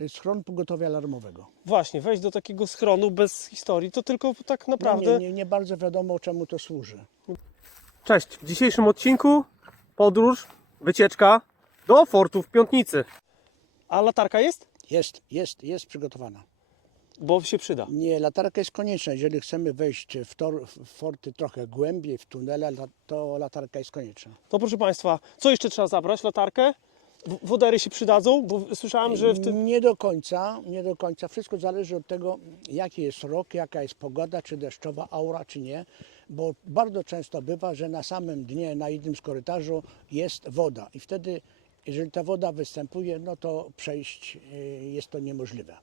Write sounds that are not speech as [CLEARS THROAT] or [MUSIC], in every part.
y, schron pogotowia alarmowego. Właśnie, wejść do takiego schronu bez historii, to tylko tak No naprawdę... nie, nie, nie bardzo wiadomo, czemu to służy. Cześć, w dzisiejszym odcinku podróż, wycieczka do fortu w Piątnicy. A latarka jest? Jest, jest, jest przygotowana. Bo się przyda. Nie, latarka jest konieczna. Jeżeli chcemy wejść w, tor, w forty trochę głębiej, w tunele, to latarka jest konieczna. To proszę Państwa, co jeszcze trzeba zabrać? Latarkę? Wodery się przydadzą, bo słyszałem, że w tym... Nie do końca, nie do końca. Wszystko zależy od tego, jaki jest rok, jaka jest pogoda, czy deszczowa aura, czy nie. Bo bardzo często bywa, że na samym dnie, na jednym z korytarzu jest woda i wtedy, jeżeli ta woda występuje, no to przejść y, jest to niemożliwe.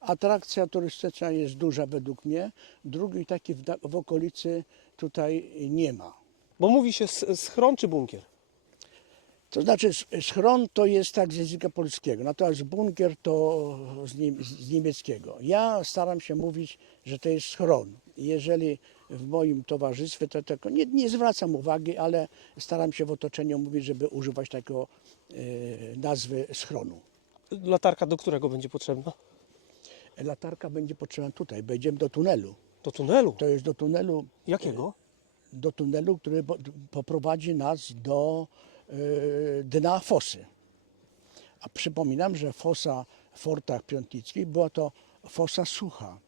Atrakcja turystyczna jest duża według mnie. Drugi taki w, w okolicy tutaj nie ma. Bo mówi się schron czy bunkier? To znaczy sch- schron to jest tak z języka polskiego, natomiast bunkier to z, nie, z niemieckiego. Ja staram się mówić, że to jest schron. Jeżeli w moim towarzystwie to tylko nie, nie zwracam uwagi, ale staram się w otoczeniu mówić, żeby używać takiego e, nazwy schronu. Latarka do którego będzie potrzebna? Latarka będzie potrzebna tutaj, wejdziemy do tunelu. Do tunelu. To jest do tunelu, Jakiego? do tunelu, który po- poprowadzi nas do e, dna fosy. A przypominam, że fosa w fortach piątnickich była to fosa sucha.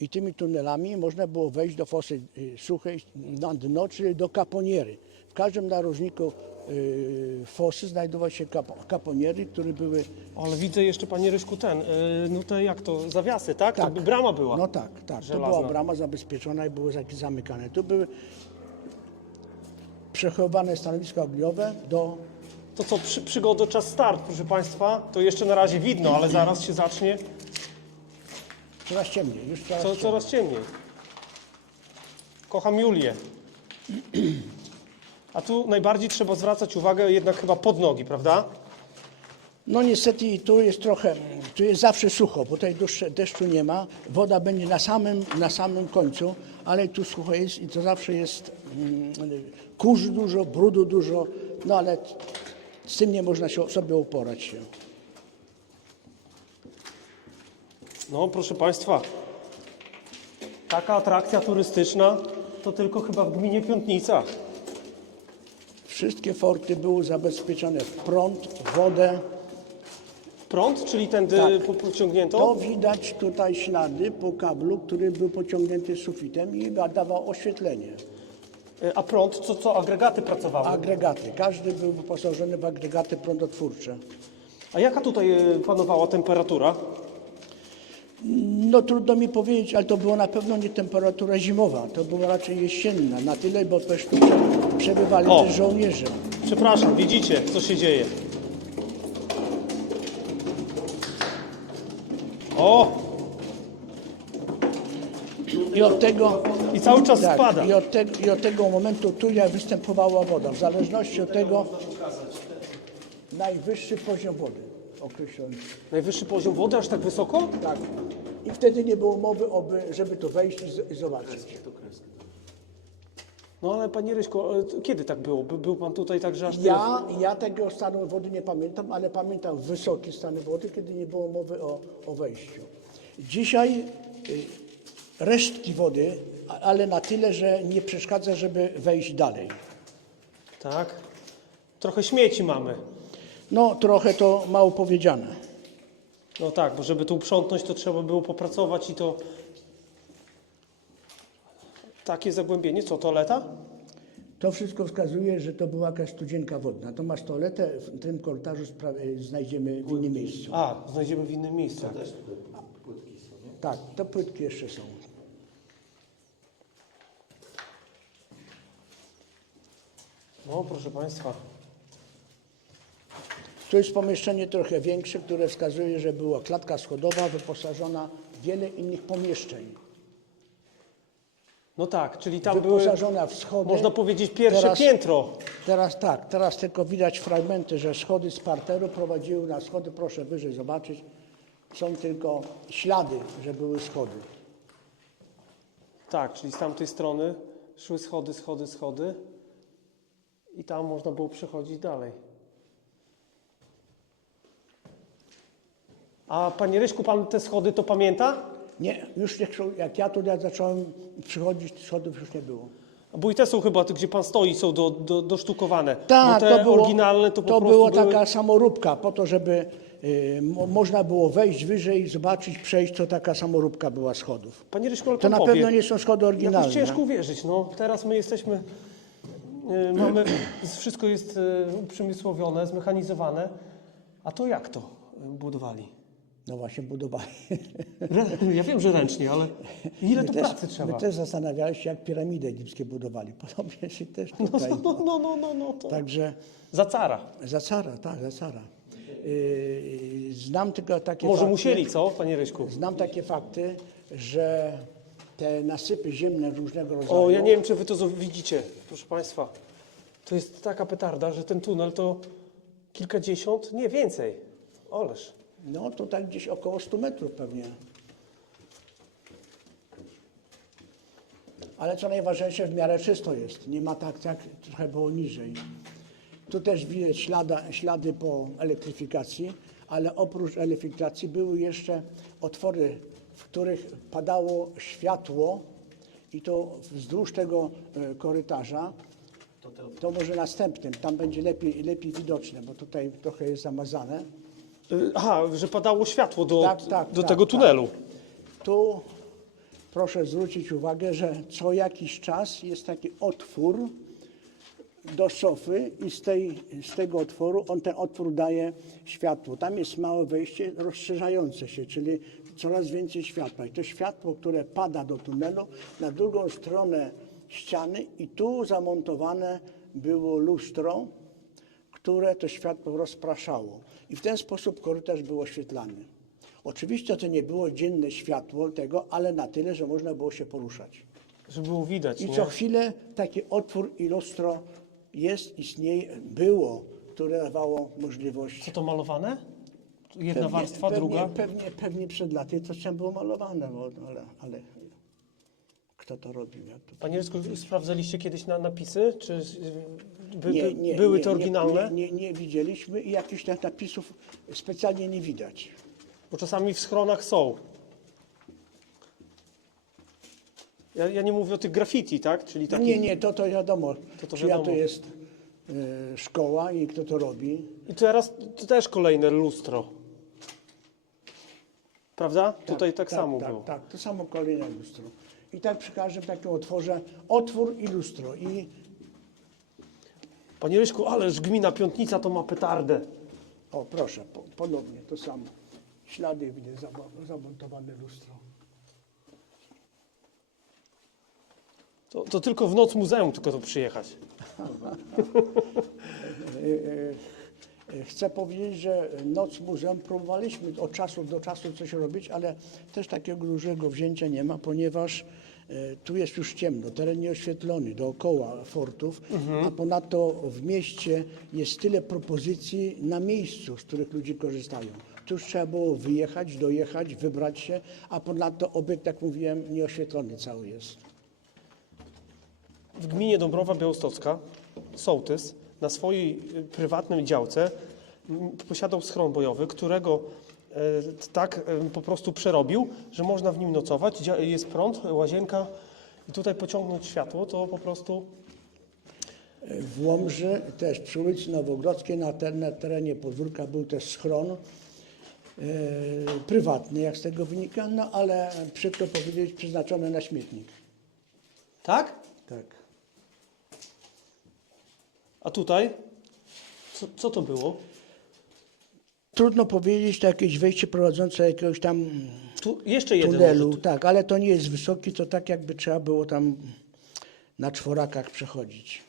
I tymi tunelami można było wejść do fosy y, suchej na dno, czyli do kaponiery. W każdym narożniku y, fosy znajdowały się kap- kaponiery, które były Ale widzę jeszcze, Panie Ryszku, ten, no to jak to, zawiasy, tak? Tak. To by brama była. No tak, tak. To Żelazna. była brama zabezpieczona i były zamykane. Tu były przechowywane stanowiska ogniowe do To co, przy, przygody, czas start, proszę Państwa. To jeszcze na razie widno, ale zaraz się zacznie. coraz ciemniej. Już coraz Co, ciemniej. coraz ciemniej. Kocham Julię. A tu najbardziej trzeba zwracać uwagę jednak chyba pod nogi, prawda? No niestety i tu jest trochę, tu jest zawsze sucho, bo tutaj deszczu, deszczu nie ma. Woda będzie na samym, na samym końcu, ale tu sucho jest i to zawsze jest kurzu dużo, brudu dużo, no ale z tym nie można się sobie uporać się. No, proszę Państwa, taka atrakcja turystyczna to tylko chyba w gminie Piątnica. Wszystkie forty były zabezpieczone w prąd, wodę. Prąd, czyli tędy Tak. po- pociągnięto? To widać tutaj ślady po kablu, który był pociągnięty sufitem i dawał oświetlenie. E, A prąd, co, co agregaty pracowały? Agregaty. Każdy był wyposażony w agregaty prądotwórcze. A jaka tutaj e, panowała temperatura? No trudno mi powiedzieć, ale to była na pewno nie temperatura zimowa, to była raczej jesienna. Na tyle, bo też tu prze- przebywali O. też żołnierze. Przepraszam, widzicie, co się dzieje. O! I od tego, I cały czas tak, spada. i od, te, i od tego momentu tu jak występowała woda. W zależności od tego najwyższy poziom wody określony. Najwyższy poziom wody, aż tak wysoko? Tak. I wtedy nie było mowy, oby, żeby tu wejść i z- i zobaczyć. No ale panie Ryśku, e, kiedy tak było? By- Był pan tutaj także aż tyle? Ja, ja tego stanu wody nie pamiętam, ale pamiętam wysoki stan wody, kiedy nie było mowy o, o wejściu. Dzisiaj y, resztki wody, ale na tyle, że nie przeszkadza, żeby wejść dalej. Tak. Trochę śmieci mamy. No trochę to mało powiedziane. No tak, bo żeby tu uprzątnąć, to trzeba było popracować i to... Takie zagłębienie, co, toaleta? To wszystko wskazuje, że to była jakaś studzienka wodna. Natomiast toaletę w tym korytarzu spra- y, znajdziemy w innym miejscu. A, znajdziemy w innym miejscu. Tak, to płytki jeszcze są. Proszę państwa. Tu jest pomieszczenie trochę większe, które wskazuje, że była klatka schodowa wyposażona w wiele innych pomieszczeń. No tak, czyli tam były, Wyposażona w schody. można powiedzieć, pierwsze Teraz- piętro. Teraz tak, teraz tylko widać fragmenty, że schody z parteru prowadziły na schody. Proszę wyżej zobaczyć. Są tylko ślady, że były schody. Tak, czyli z tamtej strony szły schody, schody, schody i tam można było przechodzić dalej. A panie Ryśku, pan te schody to pamięta? Nie, już nie, jak ja tutaj zacząłem przychodzić, schodów już nie było. Bo i te są chyba, gdzie pan stoi, są do, do, dosztukowane. Tak, to było, oryginalne to po to prostu było były... taka samoróbka, po to, żeby y, mo, można było wejść wyżej, zobaczyć, przejść, to taka samoróbka była schodów. Panie Ryśku, ale To pan na powie, pewno nie są schody Jakoś oryginalne. ciężko uwierzyć, no. Teraz my jesteśmy, mamy, [CLEARS THROAT] wszystko jest y, uprzemysłowione, zmechanizowane. A to jak to y, budowali? No właśnie budowali. Ja wiem, że ręcznie, ale ile My to też, pracy trzeba? my też zastanawialiśmy się, jak piramidy egipskie budowali. [LAUGHS] Podobnie się też tutaj. No, no, no, no, no to. Także Za cara. za cara, tak, za cara. Yy, znam tylko takie Może fakty, musieli, co, panie Ryśku? Znam takie fakty, że te nasypy ziemne różnego rodzaju. O, ja nie wiem, czy wy to zo- widzicie, proszę państwa. To jest taka petarda, że ten tunel to kilkadziesiąt, nie więcej. Oleż. No to tak gdzieś około 100 metrów pewnie. Ale co najważniejsze, w miarę czysto jest. Nie ma tak, jak trochę było niżej. Tu też widać ślada, ślady po elektryfikacji, ale oprócz elektryfikacji były jeszcze otwory, w których padało światło i to wzdłuż tego e, korytarza. To może następnym, tam będzie lepiej, lepiej widoczne, bo tutaj trochę jest zamazane. Y, Aha, że padało światło do, Tak, tak, do tak, tego tak. tunelu. Tu proszę zwrócić uwagę, że co jakiś czas jest taki otwór do szofy i z, tej, z tego otworu, on ten otwór daje światło. Tam jest małe wejście rozszerzające się, czyli coraz więcej światła. I to światło, które pada do tunelu na drugą stronę ściany i tu zamontowane było lustro, które to światło rozpraszało. I w ten sposób korytarz był oświetlany. Oczywiście to nie było dzienne światło tego, ale na tyle, że można było się poruszać. Żeby było widać, I nie? co chwilę taki otwór i lustro jest, istnieje, było, które dawało możliwość. Co to malowane? Jedna warstwa, druga? Pewnie, pewnie przed laty to trzeba było malowane, bo, ale, ale kto to robił? Jak to... Panie Rysku, sprawdzaliście kiedyś na napisy? Czy y, by, by, były te oryginalne? Nie, nie, nie, nie widzieliśmy i jakichś napisów specjalnie nie widać. Bo czasami w schronach są. Ja, ja nie mówię o tych graffiti, tak? Czyli takich... Nie, nie, to to wiadomo, To to wiadomo. to jest e, szkoła i kto to robi. I teraz to też kolejne lustro. Prawda? Tutaj tak, samo tak, było. Tak, to samo kolejne lustro. I tak przy każdym takim otworze otwór i lustro. I Panie Ryśku, ależ gmina Piątnica to ma petardę. o proszę, po, ponownie to samo. Ślady widać, zamo- zamontowane lustro. To, to tylko w noc muzeum tylko to przyjechać. E, Chcę powiedzieć, że Noc Muzeum próbowaliśmy od czasu do czasu coś robić, ale też takiego dużego wzięcia nie ma, ponieważ e, tu jest już ciemno, teren nieoświetlony dookoła fortów, a ponadto w mieście jest tyle propozycji na miejscu, z których ludzie korzystają. Tu już trzeba było wyjechać, dojechać, wybrać się, a ponadto obiekt, jak mówiłem, nieoświetlony cały jest. W gminie Dąbrowa Białostocka sołtys na swojej y, prywatnej działce posiadał schron bojowy, którego e, tak e, po prostu przerobił, że można w nim nocować. Jest prąd, łazienka i tutaj pociągnąć światło, to po prostu W Łomży, też przy ulicy Nowogrodzkiej, na, ter- na terenie podwórka był też schron e, prywatny, jak z tego wynika, no ale przykro powiedzieć, przeznaczony na śmietnik. tak? Tak. A tutaj? Co, co to było? Trudno powiedzieć, to jakieś wejście prowadzące do jakiegoś tam Tu jeszcze jeden tunelu, może. Tu- tak, ale to nie jest wysoki, to tak jakby trzeba było tam na czworakach przechodzić.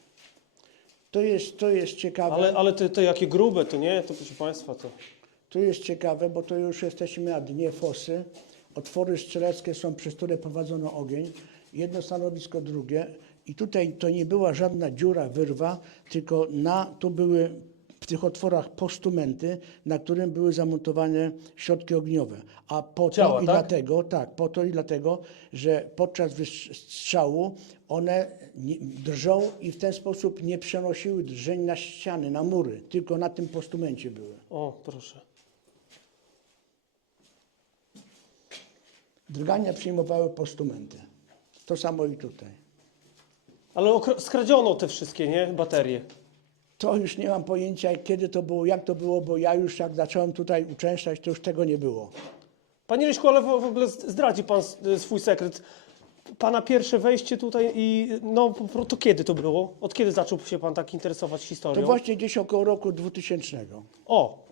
To jest, to jest ciekawe. Ale, ale te, te jakie grube, to nie? To proszę Państwa, to... To jest ciekawe, bo to już jesteśmy na dnie fosy. Otwory strzeleckie są, przez które prowadzono ogień. Jedno stanowisko, drugie. I tutaj to nie była żadna dziura, wyrwa, tylko na, tu były w tych otworach postumenty, na którym były zamontowane środki ogniowe. A po to Ciała, i tak? dlatego, tak, po to i dlatego, że podczas wystrzału one nie, drżą i w ten sposób nie przenosiły drżeń na ściany, na mury, tylko na tym postumencie były. O, proszę. Drgania przyjmowały postumenty. To samo i tutaj. Ale skradziono te wszystkie, nie? Baterie. To już nie mam pojęcia, kiedy to było, jak to było, bo ja już jak zacząłem tutaj uczęszczać, to już tego nie było. Panie Ryśku, ale w w ogóle zdradzi pan s- swój sekret. Pana pierwsze wejście tutaj i no po pro- to kiedy to było? Od kiedy zaczął się pan tak interesować To historią? właśnie gdzieś około roku 2000. O!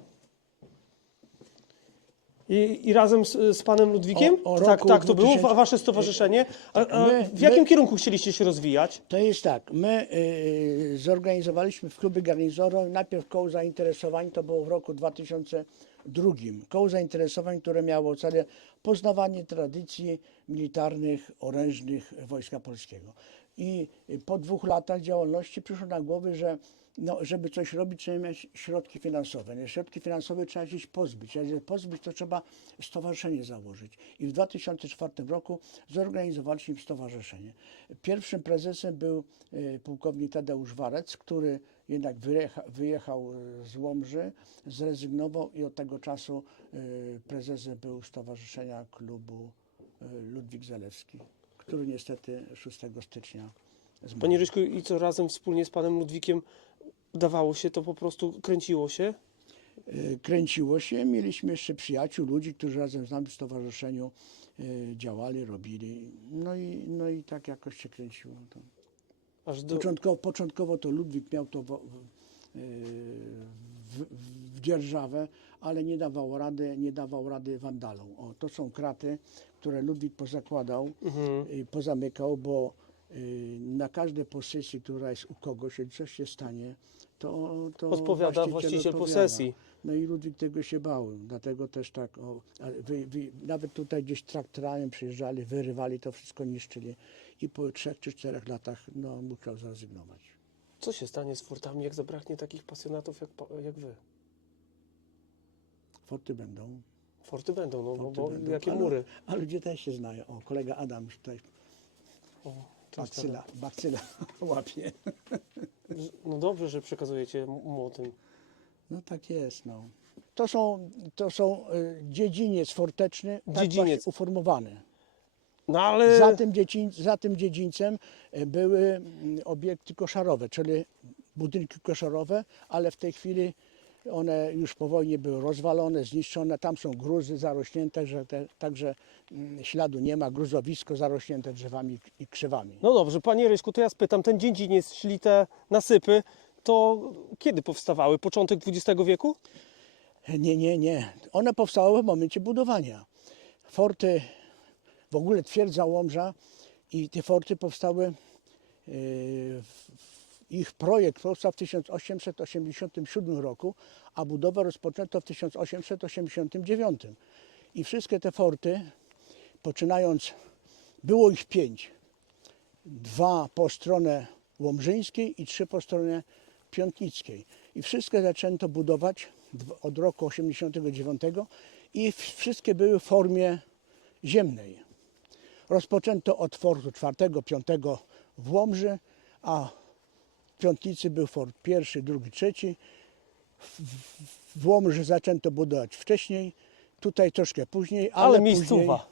I, I razem z, z panem Ludwikiem? O- o tak, roku tak, to było 2000. wa- wasze stowarzyszenie. A, a My- w jakim my- kierunku chcieliście się rozwijać? To jest tak, my y, zorganizowaliśmy w klubie garnizorowym najpierw koło zainteresowań, to było w roku 2002. Koło zainteresowań, które miało cele poznawanie tradycji militarnych, orężnych Wojska Polskiego. I y, po dwóch latach działalności przyszło na głowę, że no, żeby coś robić, trzeba mieć środki finansowe. No, środki finansowe trzeba gdzieś pozbyć. A żeby pozbyć, to trzeba stowarzyszenie założyć. I w 2004 roku zorganizowaliśmy stowarzyszenie. Pierwszym prezesem był e, pułkownik Tadeusz Warec, który jednak wyjecha, wyjechał e, z Łomży, zrezygnował i od tego czasu e, prezesem był Stowarzyszenia Klubu Ludwik Zalewski, który niestety 6 stycznia. Panie Ryśku, i co razem wspólnie z panem Ludwikiem dawało się to po prostu, kręciło się? E, kręciło się. Mieliśmy jeszcze przyjaciół, ludzi, którzy razem z nami w stowarzyszeniu e, działali, robili. No i, no i tak jakoś się kręciło. To. Aż do... Początkowo, początkowo to Ludwik miał to w, e, w, w dzierżawę, ale nie dawał rady, nie dawał rady wandalom. O, to są kraty, które Ludwik pozakładał Mhm. i pozamykał, bo na każdej posesji, która jest u kogoś, jeżeli coś się stanie, to, to Odpowiada właściciel posesji. No i Ludwik tego się bał, dlatego też tak, o, wy, wy, nawet tutaj gdzieś traktorami przyjeżdżali, wyrywali to wszystko, niszczyli i po trzech czy czterech latach no, musiał zrezygnować. Co się stanie z fortami, jak zabraknie takich pasjonatów jak, jak wy? Forty będą. Forty będą, no, no Forty bo będą. jakie mury? A ludzie też się znają. O, kolega Adam już tutaj O, bakcyla, bakcyla [LAUGHS] łapie. tak. No dobrze, że przekazujecie m- młodym. No tak jest, no. To są, to są y, dziedziniec forteczny, tak Dziedziniec. właśnie uformowany. No ale... Za tym, dziedzin, za tym dziedzińcem y, były mm, obiekty koszarowe, czyli budynki koszarowe, ale w tej chwili one już po wojnie były rozwalone, zniszczone. Tam są gruzy zarośnięte, że te, także mm, śladu nie ma, gruzowisko zarośnięte drzewami i krzewami. No dobrze, panie Ryśku, to ja spytam, ten dziedziniec, czyli te nasypy, to kiedy powstawały? Początek XX wieku? Nie, nie, nie. One powstały w momencie budowania. Forty, w ogóle twierdza Łomża i te forty powstały, yy, w- w- ich projekt powstał w 1887 roku, a budowę rozpoczęto w 1889. I wszystkie te forty, poczynając, było ich pięć. Dwa po stronie łomżyńskiej i trzy po stronie piątnickiej. I wszystkie zaczęto budować od roku 89 i wszystkie były w formie ziemnej. Rozpoczęto od fortu czwartego, piątego w Łomży, a Piątnicy był fort pierwszy, drugi, trzeci. W- Łomży zaczęto budować wcześniej, tutaj troszkę później, ale, Ale później, miejscowa.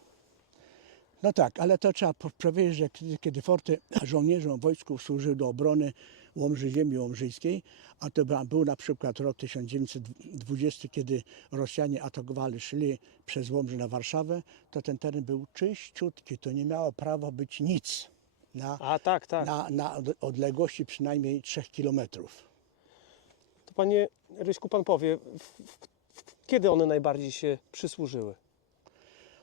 no tak, ale to trzeba po- powiedzieć, że kiedy, kiedy forty [CLEARS THROAT] żołnierzom wojsku służyły do obrony Łomży, ziemi łomżyjskiej, a to był na przykład rok 1920, kiedy Rosjanie atakowali, szli przez Łomży na Warszawę, to ten teren był czyściutki, to nie miało prawa być nic na, A tak, tak. na, na od- odległości przynajmniej 3 kilometrów. To panie Ryśku, pan powie, w, w, w, kiedy one najbardziej się przysłużyły?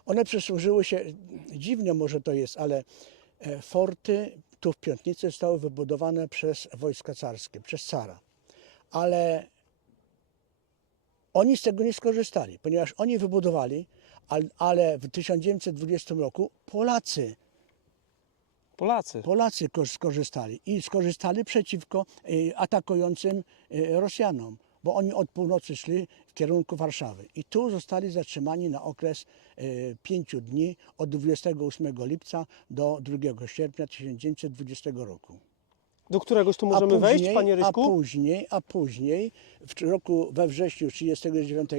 One przysłużyły się, dziwne może to jest, ale e, forty tu w Piątnicy zostały wybudowane przez wojska carskie, przez cara. Ale oni z tego nie skorzystali, ponieważ oni wybudowali, al- ale w 1920 roku Polacy, Polacy. Polacy ko- skorzystali i skorzystali przeciwko e, atakującym e, Rosjanom, bo oni od północy szli w kierunku Warszawy. I tu zostali zatrzymani na okres e, pięciu dni od 28 lipca do 2 sierpnia 1920 roku. Do któregoś tu A możemy wejść, później- panie A Ryśku? później, a później w roku we wrześniu 1939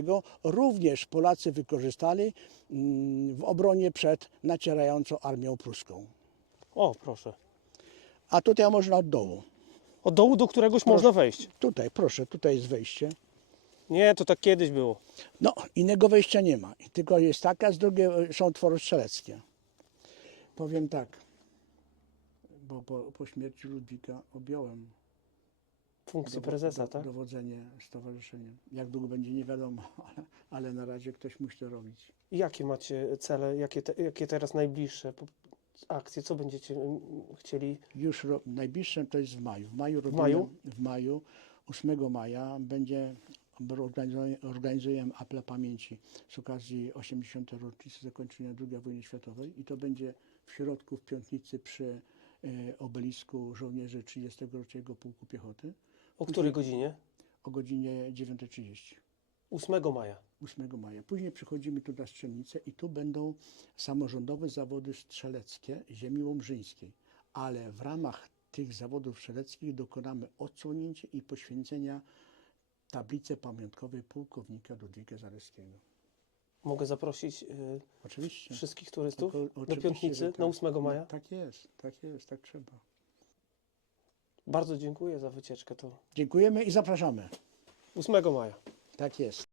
również Polacy wykorzystali mm, w obronie przed nacierającą armią pruską. O, proszę. A tutaj można od dołu. Od dołu do któregoś można wejść. Tutaj, proszę, tutaj jest wejście. Nie, to tak kiedyś było. No, innego wejścia nie ma. Tylko jest taka, z drugiej są otwory strzeleckie. Powiem tak, bo po, po śmierci Ludwika objąłem Funkcję dowo- prezesa, do- tak? dowodzenie stowarzyszeniem. Jak długo będzie, nie wiadomo, [LAUGHS] ale, ale na razie ktoś musi to robić. Jakie macie cele, jakie, te, jakie teraz najbliższe po- akcje? Co będziecie mm, chcieli? Już ro, najbliższym to jest w maju. W maju, robimy, maju? w maju 8 maja będzie organizuje- organizujemy apel pamięci z okazji 80. rocznicy zakończenia II wojny światowej i to będzie w środku w Piątnicy przy e, obelisku żołnierzy 33 Pułku Piechoty O której godzinie? o godzinie 9.30. 8 maja. 8 maja. Później przychodzimy tu na strzelnicę i tu będą samorządowe zawody strzeleckie ziemi łomżyńskiej. Ale w ramach tych zawodów strzeleckich dokonamy odsłonięcia i poświęcenia tablicy pamiątkowej pułkownika Ludwika Zaleskiego. Mogę zaprosić y, Oczywiście. wszystkich turystów Oko- do Piątnicy że na tak. 8 maja? No, tak jest, tak jest, tak trzeba. Bardzo dziękuję za wycieczkę. To Dziękujemy i zapraszamy. 8 maja. Tak jest.